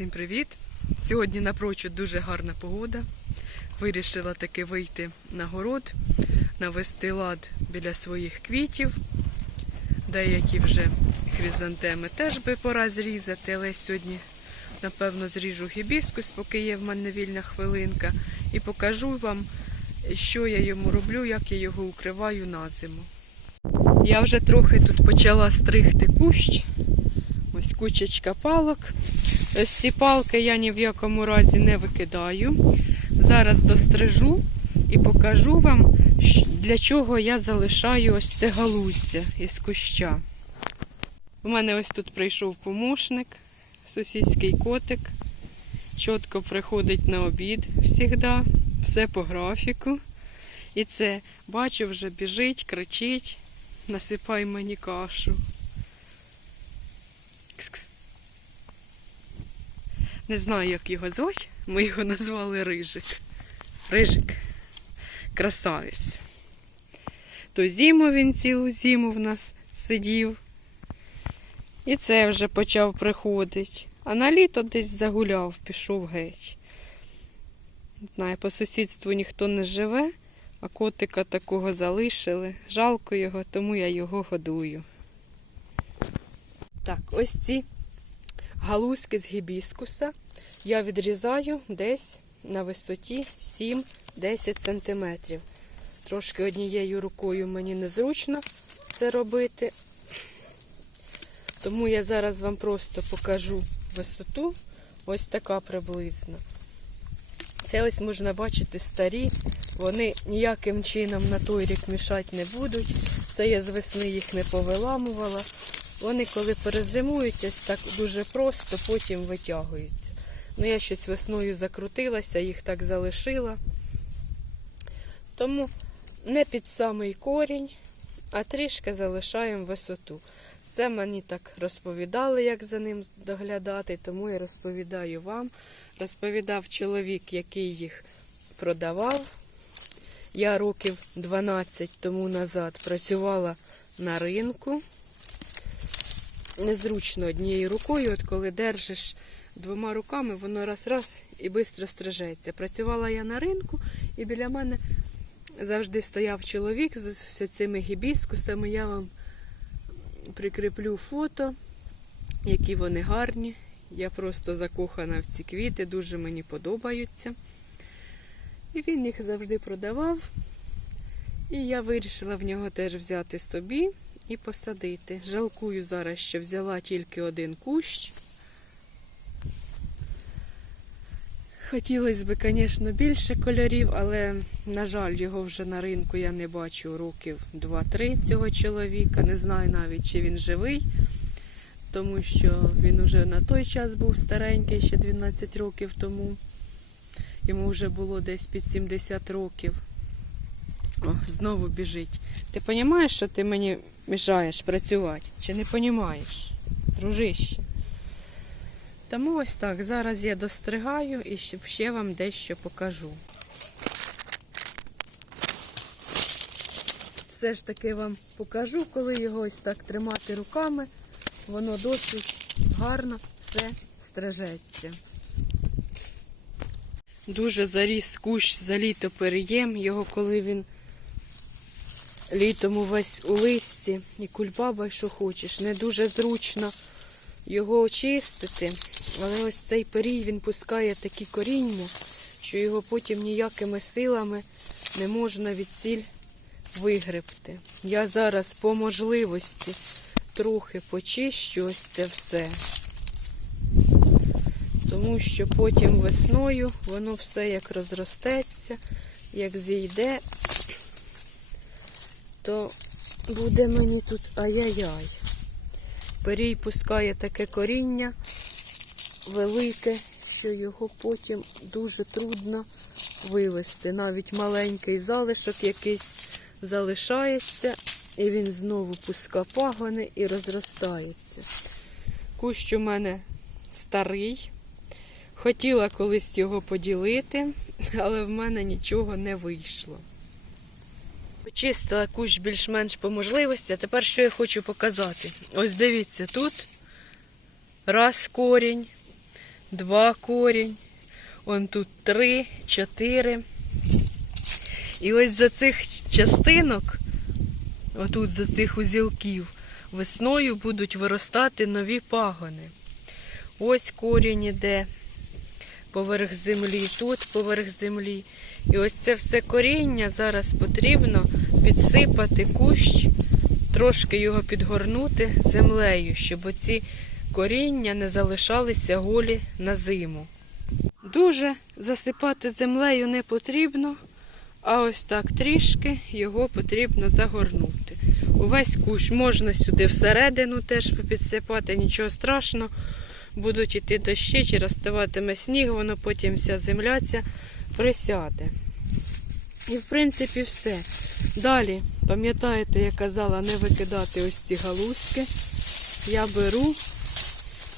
Всім привіт! Сьогодні напрочуд дуже гарна погода. Вирішила таки вийти на город, навести лад біля своїх квітів. Деякі вже хризантеми теж би пора зрізати, але сьогодні, напевно, зріжу гібіскус, поки є в мене вільна хвилинка, і покажу вам, що я йому роблю, як я його укриваю на зиму. Я вже трохи тут почала стригти кущ. Кучечка палок. Ось ці палки я ні в якому разі не викидаю. Зараз дострижу і покажу вам, для чого я залишаю ось це галуздя із куща. У мене ось тут прийшов помощник, сусідський котик. Чітко приходить на обід завжди, все по графіку. І це бачу, вже біжить, кричить, насипай мені кашу. Не знаю, як його звуть. Ми його назвали Рижик. Рижик. Красавець. То зиму він цілу зиму в нас сидів. І це вже почав приходити. А на літо десь загуляв, пішов геть. Не знаю, по сусідству ніхто не живе, а котика такого залишили. Жалко його, тому я його годую. Так, ось ці галузки з гібіскуса я відрізаю десь на висоті 7-10 см. Трошки однією рукою мені незручно це робити. Тому я зараз вам просто покажу висоту. Ось така приблизно. Це ось можна бачити старі. Вони ніяким чином на той рік мішати не будуть. Це я з весни їх не повиламувала. Вони коли перезимують, ось так дуже просто, потім витягуються. Ну, я щось весною закрутилася, їх так залишила. Тому не під самий корінь, а трішки залишаємо висоту. Це мені так розповідали, як за ним доглядати, тому я розповідаю вам. Розповідав чоловік, який їх продавав. Я років 12 тому назад працювала на ринку незручно однією рукою, от коли держиш двома руками, воно раз-раз і швидко стрижеться. Працювала я на ринку, і біля мене завжди стояв чоловік з цими гібіскусами. Я вам прикріплю фото, які вони гарні. Я просто закохана в ці квіти, дуже мені подобаються. І він їх завжди продавав. І я вирішила в нього теж взяти собі і посадити. Жалкую зараз, що взяла тільки один кущ. Хотілося б, звісно, більше кольорів, але, на жаль, його вже на ринку я не бачу років 2-3 цього чоловіка. Не знаю навіть, чи він живий, тому що він уже на той час був старенький, ще 12 років тому. Йому вже було десь під 70 років. О, знову біжить. Ти розумієш, що ти мені мішаєш працювати? Чи не розумієш, дружище? Тому ось так. Зараз я достригаю і ще- вам дещо покажу. Все ж таки вам покажу, коли його ось так тримати руками, воно досить гарно все стрижеться. Дуже заріс кущ за літо переєм. Його коли він літом увесь у листі і кульбаба, що хочеш. Не дуже зручно його очистити. Але ось цей перій він пускає такі коріння, що його потім ніякими силами не можна від ціль вигребти. Я зараз по можливості трохи почищу ось це все. Тому що потім весною воно все як розростеться, як зійде, то буде мені тут ай-яй-яй. Перій пускає таке коріння велике, що його потім дуже трудно вивести. Навіть маленький залишок якийсь залишається, і він знову пуска пагони і розростається. Кущ у мене старий. Хотіла колись його поділити, але в мене нічого не вийшло. Почистила кущ більш-менш по можливості, а тепер що я хочу показати. Ось дивіться, тут раз корінь, два корінь. Он тут три, чотири. І ось за цих частинок, отут за цих узілків, весною будуть виростати нові пагони. Ось корінь іде поверх землі, тут поверх землі. І ось це все коріння зараз потрібно підсипати кущ, трошки його підгорнути землею, щоб оці коріння не залишалися голі на зиму. Дуже засипати землею не потрібно, а ось так трішки його потрібно загорнути. Увесь кущ можна сюди всередину теж підсипати, нічого страшного. Будуть іти дощі, чи розставатиме сніг, воно потім вся земля ця присяде. І в принципі все. Далі, пам'ятаєте, я казала не викидати ось ці галузки. Я беру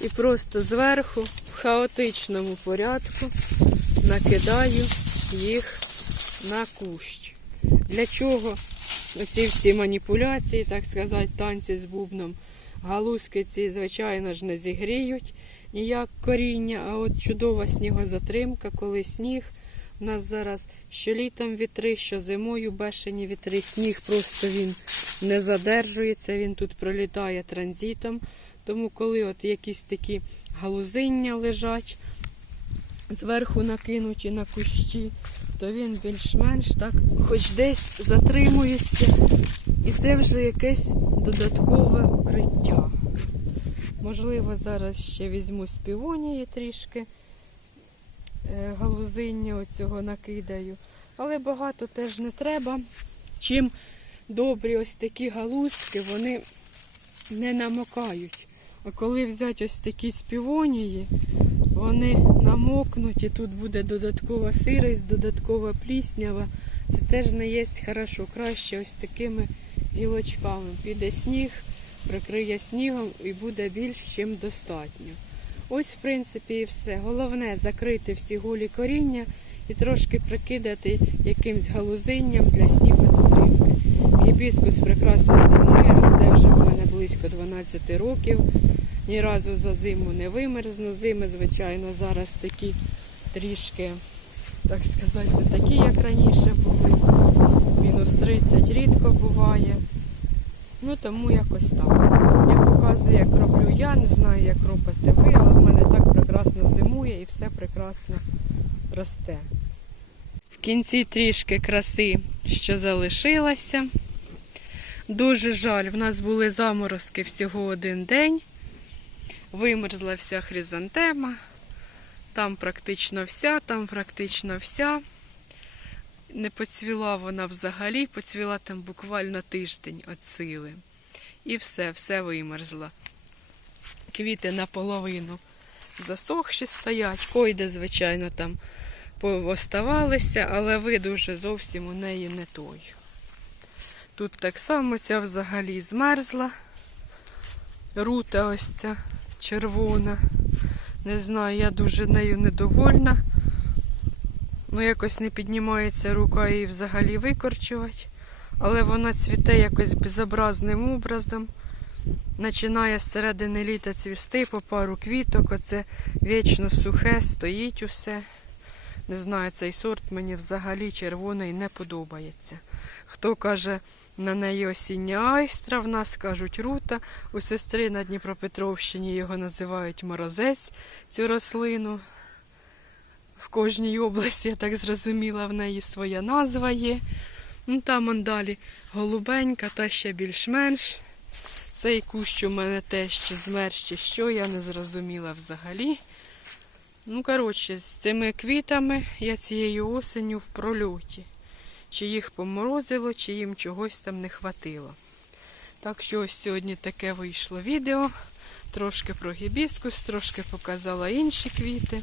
і просто зверху в хаотичному порядку накидаю їх на кущ. Для чого оці всі маніпуляції, так сказати, танці з бубном? Галузки ці, звичайно ж, не зігріють ніяк коріння, а от чудова снігозатримка, коли сніг. У нас зараз що літом вітри, що зимою бешені вітри. Сніг просто він не задержується, він тут пролітає транзитом. Тому коли от якісь такі галузиння лежать, зверху накинуті на кущі, то він більш-менш так хоч десь затримується. І це вже якесь додаткове укриття. Можливо, зараз ще візьму з трішки галузиння оцього накидаю. Але багато теж не треба. Чим добрі ось такі галузки, вони не намокають. А коли взяти ось такі з півонії, вони намокнуть і тут буде додаткова сирость, додаткова пліснява. Це теж не є хорошо. Краще ось такими гілочками. Піде сніг, прикриє снігом і буде більш чим достатньо. Ось, в принципі, і все. Головне закрити всі голі коріння і трошки прикидати якимсь галузинням для снігозатримки. Гібіскус прекрасно зимує, росте вже в мене близько 12 років. Ні разу за зиму не вимерзну. Зими, звичайно, зараз такі трішки, так сказати, не такі, як раніше були. Мінус 30 рідко буває. Ну тому якось так. Я показую, як роблю я, не знаю, як робите ви, але в мене так прекрасно зимує і все прекрасно росте. В кінці трішки краси, що залишилася. Дуже жаль, в нас були заморозки всього один день. Вимерзла вся хризантема. Там практично вся, там практично вся. Не поцвіла вона взагалі, поцвіла там буквально тиждень від сили. І все, все вимерзла. Квіти наполовину засохші стоять, койде, звичайно, там пооставалися, але вид уже зовсім у неї не той. Тут так само ця взагалі змерзла. Рута ось ця червона. Не знаю, я дуже нею недовольна. Ну, якось не піднімається рука її взагалі викорчувати. Але вона цвіте якось безобразним образом. Починає з середини літа цвісти по пару квіток. Оце вічно сухе, стоїть усе. Не знаю, цей сорт мені взагалі червоний не подобається. Хто каже, на неї осіння айстра, в нас кажуть рута. У сестри на Дніпропетровщині його називають морозець, цю рослину. Кожній області, я так зрозуміла, в неї своя назва є. Ну там он далі голубенька, та ще більш-менш. Цей кущ у мене теж чи змерз, чи що, я не зрозуміла взагалі. Ну, коротше, з цими квітами я цією осенню в прольоті. Чи їх поморозило, чи їм чогось там не хватило. Так що ось сьогодні таке вийшло відео. Трошки про гібіскус, трошки показала інші квіти.